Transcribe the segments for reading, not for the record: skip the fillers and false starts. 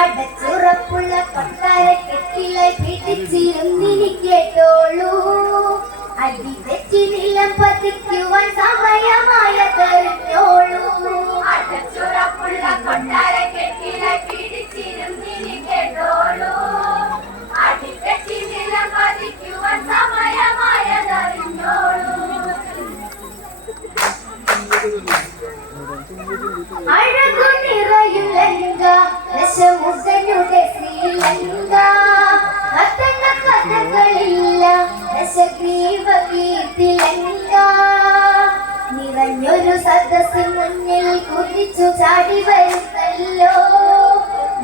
അടച്ചുറപ്പുള്ള കൊട്ടാര കെട്ടിലെ പിടിച്ചിരുന്നിനി കേട്ടോളൂ. അടി തെറ്റി നിലം പതിക്കുവാൻ സമയമായ തെളിഞ്ഞോളൂ. അടച്ചുറപ്പുള്ള കൊട്ടാര കെട്ടിലെ പിടിച്ചിരുന്നിനി കേട്ടോളൂ. അടി തെറ്റി നിലം പതിക്കുവാൻ സമയമായ തെളിഞ്ഞോളൂ. അഴകു നിറയും ലങ്ക ദശമുഖനുടെ ശ്രീലങ്ക. കഥന കഥകളില്ല ദശഗ്രീവ കീർത്തിലങ്ക. നിറഞ്ഞൊരു സദസ്സിന് മുന്നിൽ കുതിച്ചു ചാടി വരുന്നല്ലോ.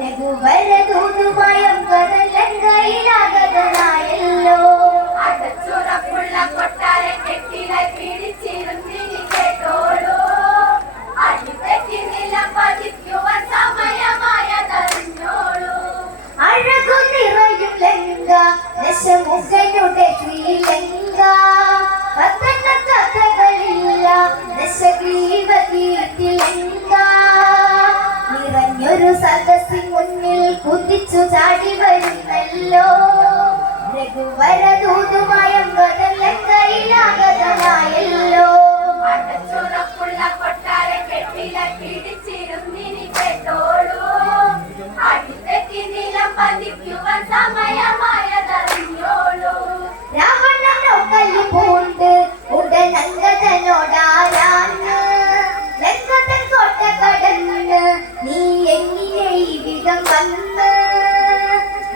രഘുവരദൂതുമയം കടലങ്കയിലാകതനായല്ലോ. അടച്ചുറപ്പുള്ള കൊട്ടാര കെട്ടിലെ പിടിച്ചിരുന്നിനി കേട്ടോളൂ. അടി തെറ്റി നിലം പതിക്കുവാൻ സമയമായ തെളിഞ്ഞോളൂ. അഴകു നിറയും ലങ്ക ദശമുഖനുടെ ശ്രീലങ്ക. കഥന കഥകളില്ല ദശഗ്രീവ കീർത്തിലങ്ക. നിറഞ്ഞൊരു സദസ്സിന് മുന്നിൽ കുതിച്ചു ചാടി വരുന്നല്ലോ. രഘുവരദൂതുമയം കടലങ്കയിലാകതനായല്ലോ. അടച്ചുറപ്പുള്ള കൊട്ടാര കെട്ടിലെ പിടിച്ചിരുന്നിനി കേട്ടോളൂ. അടി തെറ്റി നിലം പതിക്കുവാൻ സമയമായ തെളിഞ്ഞോളൂ. രാവണനോ കല്ല് പൂണ്ട് ഉടനങ്കതനോടാരാണ്. ലങ്കതൻ കോട്ട കടന്ന് നീ എങ്ങനെ ഇവിടം വന്ന്.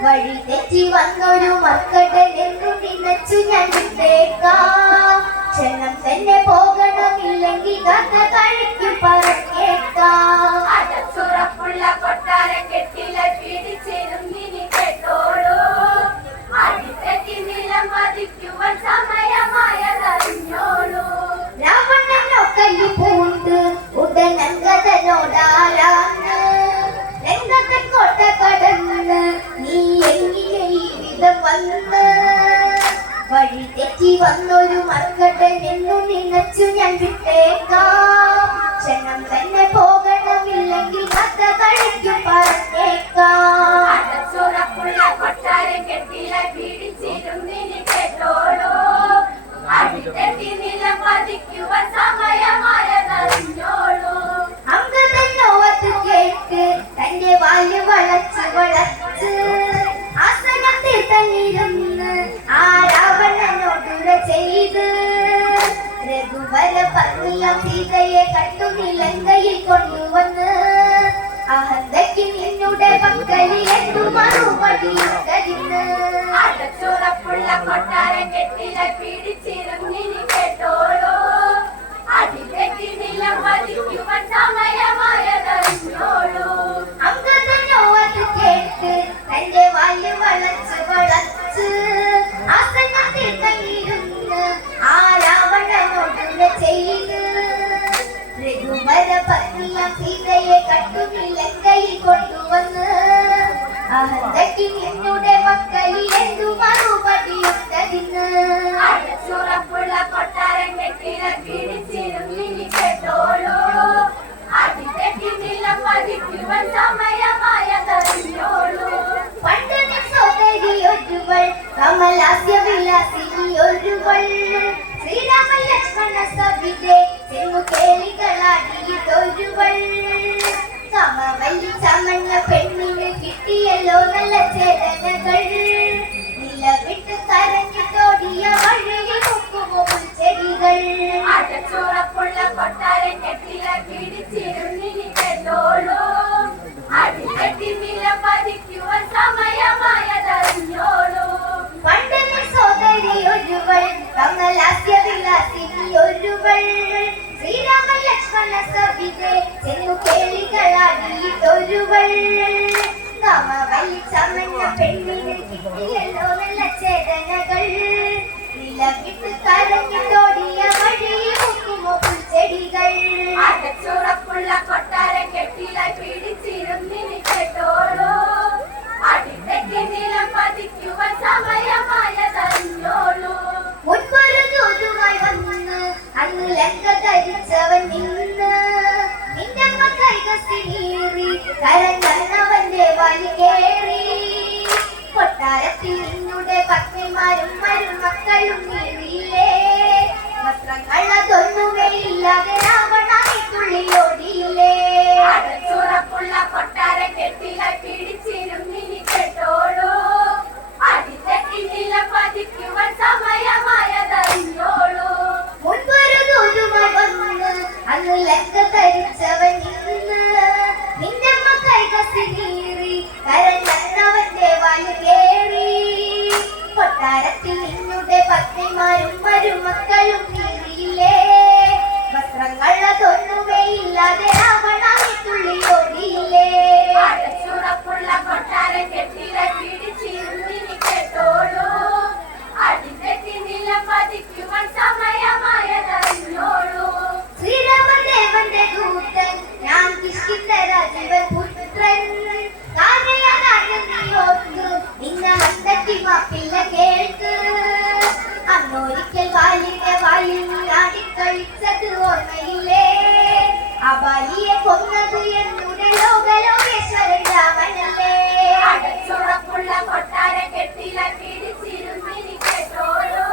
വഴി തെറ്റി വന്നൊരു മർക്കടനെന്നു നിനച്ചു ഞാൻ വിട്ടേക്കാം. ക്ഷണം തന്നെ പോകണമില്ലെങ്കിൽ കഥ കഴിക്കും പറഞ്ഞേക്കാം. അടച്ചുറപ്പുള്ള കൊട്ടാര കെട്ടിലെ പിടിച്ചിരുന്നിനി കേട്ടോളൂ. അടി തെറ്റി നിലം പതിക്കുവാൻ സമയമായ തെളിഞ്ഞോളൂ. രാവണനോ കല്ല് പൂണ്ട് ഉടനങ്കതനോടാരാണ്. ലങ്കതൻ കോട്ട കടന്ന് നീ എങ്ങനെ ഈ വിധം വന്ന്. വഴി തെറ്റി വന്നൊരു മർക്കടനെന്നു നിനച്ചു ഞാൻ വിട്ടേക്കാം. ക്ഷണം തന്നെ പോകണമില്ലെങ്കിൽ കഥ കഴിക്കും പറഞ്ഞേക്കാം. അടച്ചുറപ്പുള്ള കൊട്ടാര കെട്ടിലെ പിടിച്ചിരുന്നിനി കേട്ടോളൂ. അടി തെറ്റി നിലം പതിക്കുവാൻ സമയമായ തെളിഞ്ഞോളൂ. അങ്കതന്നോ അത് കേട്ട് തന്റെ വാല് വളച്ച് വളച്ച് ആസനത്തിൽ തന്നിരുന്ന് ആ രാവണനോടുര ചെയ്ത്. രഘുവര പത്നിയ സീതയെ കണ്ടു നിലങ്കയിൽ കൊണ്ടുവന്ന്. അഹന്തയ്ക്ക് നിന്നുടെ പക്കലിൽ എന്തു മറുപടിയുണ്ടതിന്. അടച്ചുറപ്പുള്ള കൊട്ടാര കെട്ടിലെ പിടിച്ചിരുന്നിനി കേട്ടോളൂ. അടി തെറ്റി നിലം പതിക്കുവാൻ സമയമായ തെളിഞ്ഞോളൂ. അങ്കതന്നോ അത് കേട്ട് തന്റെ വാല് വളച്ച് വളച്ച് ആസനത്തിൽ തന്നിരുന്ന് ആ രാവണനോടുര ചെയ്ത്. രഘുവര പത്നിയ സീതയെ കണ്ടു നിലങ്കയിൽ കൊണ്ടുവന്ന്. അഹന്തയ്ക്ക് നിന്നുടെ പക്കലിൽ എന്തു മറുപടിയുണ്ടതിന്. അടച്ചുറപ്പുള്ള കൊട്ടാര കെട്ടിലെ പിടിച്ചിരുന്നിനി കേട്ടോളൂ. അടി തെറ്റി നിലം പതിക്കുവാൻ സമയമായ തെളിഞ്ഞോളൂ. പണ്ട് നിൻ സോദരിയൊരുവൾ കമലാസ്യവിലാസിനിയൊരുവൾ. ശ്രീരാമ ലക്ഷ്മണ സവിതേ ചെന്നു കേളികളാടിയിട്ടൊരുവൾ. സമവല്ലി ചമഞ്ഞ പെണ്ണിന് കിട്ടിയല്ലോ നല്ല ചേതനകൾ. നിലവിട്ട് കരഞ്ഞിട്ടോടിയ വഴിയിൽ മുക്കുമോ പുൽച്ചെടികൾ. അടച്ചുറപ്പുള്ള കൊട്ടാര കെട്ടിലെ പിടിച്ചിരുന്നിനി കേട്ടോളൂ. അടി തെറ്റി നിലം പതിക്കുവാൻ സമയമായ തെളിഞ്ഞോളൂ. പണ്ട് നിൻ സോദരിയൊരുവൾ കമലാസ്യവിലാസിനിയൊരുവൾ. ശ്രീരാമ ലക്ഷ്മണ സവിതേ ചെന്നു കേളികളാടിയിട്ടൊരുവൾ. സമവല്ലി ചമഞ്ഞ പെണ്ണിന് കിട്ടിയല്ലോ നല്ല ചേതനകൾ. നിലവിട്ട് കരഞ്ഞിട്ടോടിയ വഴിയിൽ മുക്കുമോ പുൽച്ചെടികൾ. അടച്ചുറപ്പുള്ള കൊട്ടാര കെട്ടിലെ പിടിച്ചിരുന്നിനി കേട്ടോളൂ. അടി തെറ്റി നിലം പതിക്കുവാൻ സമയമായ തെളിഞ്ഞോളൂ. മുൻപൊരു ദൂതുമായി വന്ന് അന്ന് ലങ്ക ധരിച്ചവൻ നിന്ന്. നിന്റെ കൈകസിനി കരഞ്ഞവന്റെ വലി കേറി കൊട്ടാരത്തിൽ നിന്നുടെ പത്നിമാരും മരുമക്കളും നീറിയില്ലേ വസ്ത്രങ്ങൾ അതൊന്നുമേ ഇല്ലാതെ രാവണായിട്ടുള്ളിലോടിയില്ലേ അടച്ചുറപ്പുള്ള കൊട്ടാര കെട്ടില പിടിച്ചിരുന്നിനി കേട്ടോളൂ അടിതെറ്റിനില പതിക്കുവാൻ സമയമായതറിഞ്ഞോളൂ മുൻപൊരു ദൂതുമായി വന്ന് അന്ന് ലങ്ക ധരിച്ചവൻ ഇന്ന് നിന്റെ കൈകത്തി നീറി കരഞ്ഞവന്റെ വാല് കേറി കൊട്ടാരത്തിൽ നിന്നുടെ പത്നിമാരും മരുമക്കളും നീറിയില്ലേ വസ്ത്രങ്ങൾ അതൊന്നുമേ ഇല്ലാതെ രാവണായിട്ടുള്ളിലോടിയില്ലേ അടച്ചുറപ്പുള്ള കൊട്ടാര കെട്ടില പിടിച്ചിരുന്നിനി കേട്ടോളൂ അടിതെറ്റിനില പതിക്കുവാൻ സമയമായതറിഞ്ഞോളൂ ശ്രീരാമദേവന്റെ ദൂതൻ ഞാൻ കിഷ്കിന്ധരാജീവൻ പുത്രൻ നീയോർത്ത് നിന്ന ഹസ്തത്തി മാപ്പില്ല കേൾക്ക് അന്നൊരിക്കൽ വാലിന്റെ വാലിൽ ആടിക്കളിച്ചത് ഓർമ്മയില്ലേ ആ ബാലിയെ കൊന്നത് എന്നുടെ ലോകലോകേശ്വരൻ രാമനല്ലേ അടച്ചുറപ്പുള്ള കൊട്ടാര കെട്ടില പിടിച്ചിരുന്നിനി കേട്ടോളൂ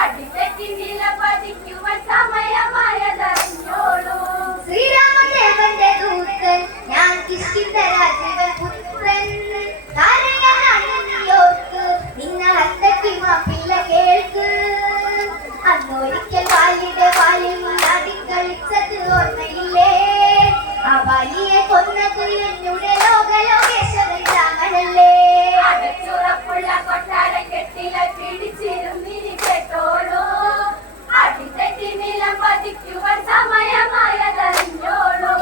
അടിതെറ്റിനില പതിക്കുവാൻ സമയമായതറിഞ്ഞോളൂ ശ്രീരാമദേവന്റെ ദൂതൻ ഞാൻ കിഷ്കിന്ധരാജീവൻ പുത്രൻ നീയോർത്ത് നിന്ന ഹസ്തത്തി മാപ്പില്ല കേൾക്ക് അന്നൊരിക്കൽ വാലിന്റെ വാലിൽ ആടിക്കളിച്ചത് ഓർമ്മയില്ലേ ആ ബാലിയെ കൊന്നത് എന്നുടെ ലോകലോകേശ്വരൻ രാമനല്ലേ അടച്ചുറപ്പുള്ള കൊട്ടാര കെട്ടില പിടിച്ചിരുന്നിനി കേട്ടോളൂ അടിതെറ്റിനില പതിക്കുവാൻ സമയമായതറിഞ്ഞോളൂ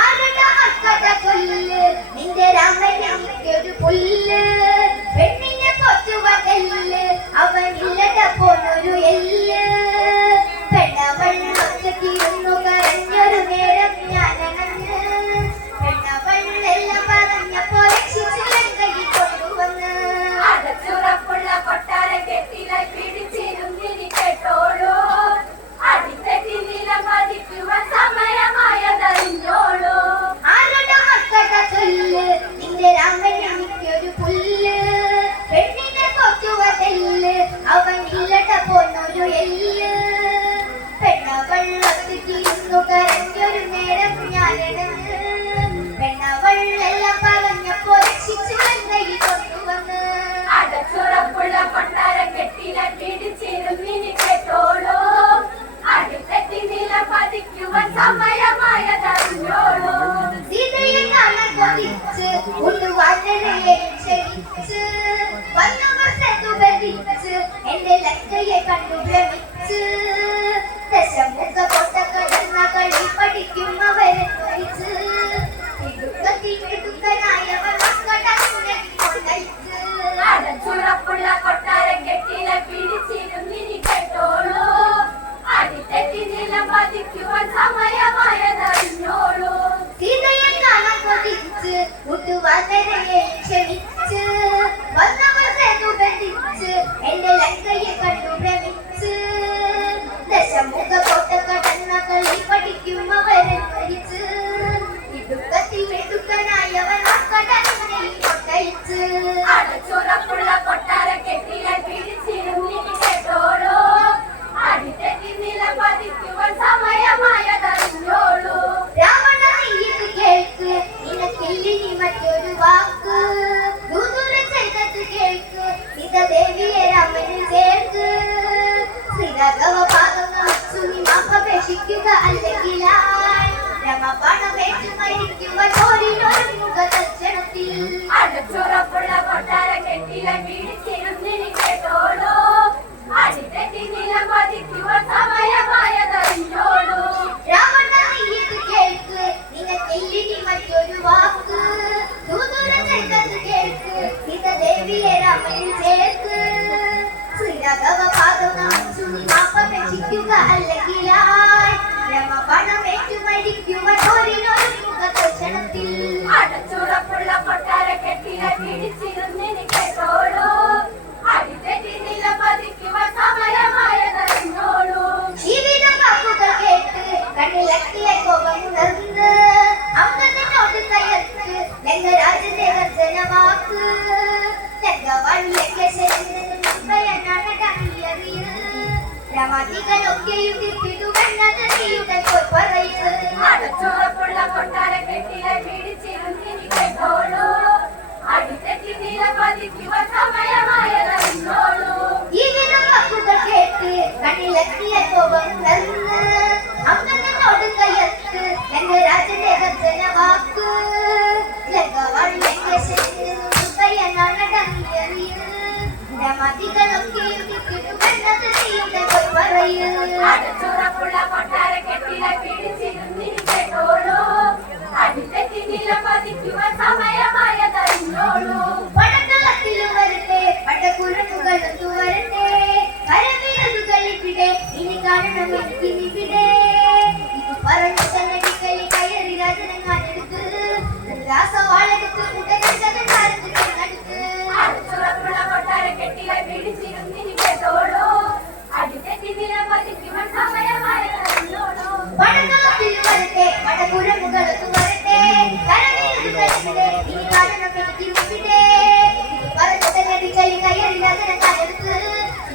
ആരുടെ മക്കളുടെ കൊല്ല് നിന്റെ രാമനൊരു പുല്ല് പെണ്ണിനെ പൊറ്റുവകല്ല് അവനില്ലട പോലൊരു എല്ല് പെണ്ണവൾ ഒറ്റക്കിരുന്നു കരഞ്ഞൊരു നേരം ഞാനനഞ്ഞ് പെണ്ണവൾ എല്ലാം പറഞ്ഞപ്പോ രക്ഷിച്ചു ലങ്കയിൽ കൊണ്ടുവന്ന് അടച്ചുറപ്പുള്ള കൊട്ടാര കെട്ടില പിടിച്ചിരുന്നിനി കേട്ടോളൂ അടിതെറ്റിനില പതിക്കുവാൻ സമയമായതറിഞ്ഞോളൂ ആരുടെ മക്കളുടെ ചൊല്ല് നിന്റെ രാമനൊരു പുല്ല് പെണ്ണിനെ കൊച്ചുവതല്ല് അവനില്ലട പോന്നൊരു എല്ല് പെണ്ണവൾ ഒറ്റക്കിരുന്നു കരഞ്ഞൊരു നേരം ഞാനനഞ്ഞ് പെണ്ണവൾ എല്ലാം പറഞ്ഞപ്പോ രക്ഷിച്ചു ലങ്കയിൽ കൊണ്ടുവന്ന് അടച്ചുറപ്പുള്ള കൊട്ടാര കെട്ടില പിടിച്ചിരുന്നിനി കേട്ടോളൂ അടിതെറ്റിനില പതിക്കുവാൻ സമയമായതറിഞ്ഞോളൂ സീതയെ കാണാൻ കൊതിച്ച് ഉള്ളുവാനരയെ ക്ഷണിച്ച് വന്നവർ തെറ്റുപതിച്ച് എന്റെ ലങ്കയെ കണ്ടു ഭ്രമിച്ച് ദശമുഖ കൊട്ട കടന്ന കളി പഠിക്കും അവരെ അടച്ചുറപ്പുള്ള കൊട്ടാര കെട്ടിട പിടിച്ചിരുന്നി കേട്ടോളൂ അടിതെറ്റി നിലപതിക്കുവാൻ സമയമായതറിഞ്ഞോളൂ പടക്കളത്തിൽ വരട്ടെ പടക്കുരങ്ങുകളൊത്തു വരട്ടെ കരവിരലുകളിവിടെ ഇനി കാണണം എനിക്കിവിടെ ഇത് പറഞ്ഞു തന്നെ കളി കയറി രാജനങ്ങാനെടുത്ത് രാസവാളകത്ത് ഉടനെ കാലത്ത് അടച്ചുറപ്പുള്ള കൊട്ടാര കെട്ടിട പിടിച്ചിരുന്നി കേട്ടോളൂ അടിതെറ്റി നിലപതിക്കുവാൻ സമയമായതറിഞ്ഞോളൂ പടക്കളത്തിൽ വരട്ടെ പടക്കുരങ്ങുകളൊത്തു വരട്ടെ കരവിരലുകളിവിടെ ഇനി കാണണം എനിക്കിവിടെ ഇത് പറഞ്ഞു തന്നെ കളി കയറി രാജനങ്ങാനെടുത്ത്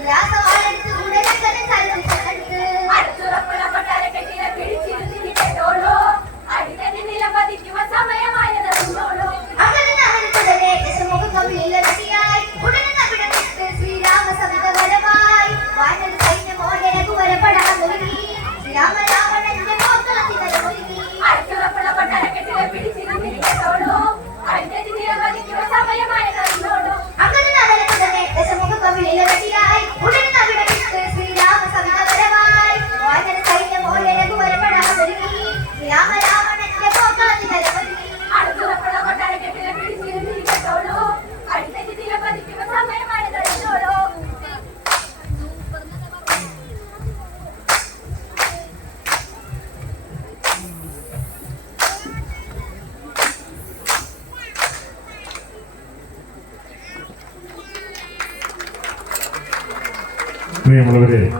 രാസവാളകത്ത് ഉടനെ കാലത്ത് അടച്ചുറപ്പുള്ള കൊട്ടാര കെട്ടിട പിടിച്ചിരുന്നി കേട്ടോളൂ അടിതെറ്റി നിലപതിക്കുവാൻ സമയമായതറിഞ്ഞോളൂ അകലുടനെ ദശമുഖകവിളിലൊരടിയായി ഉടനെ നവിടമിട്ട് ശ്രീരാമ സവിത വരവായി വാനര സൈന്യമോടെ രഘുവരപടാനൊരുങ്ങി ശ്രീരാമ രാവണന്റെ കോട്ടത്തിനൊരുങ്ങി അടച്ചുറപ്പുള്ള കൊട്ടാര കെട്ടിട പിടിച്ചിരുന്നി കേട്ടോളൂ അടിതെറ്റി നിലപതിക്കുവാൻ സമയമായതറിഞ്ഞോളൂ അകലുടനെ ദശമുഖകവിളിലൊരടിയായി ഉടനെ നവിടമിട്ട് ശ്രീരാമ സവിത വരവായി വാനര സൈന്യമോടെ രഘുവരപടാനൊരുങ്ങി ശ്രീരാമ രാവണന്റെ കോട്ടത്തിനൊരുങ്ങി അടച്ചുറപ്പുള്ള കൊട്ടാര കെട്ടിട പിടിച്ചിരുന്നി കേട്ടോളൂ അടിതെറ്റി നിലപതിക്കുവാൻ സമയമായതറിഞ്ഞോളൂ പ്രിയമുള്ളവരെ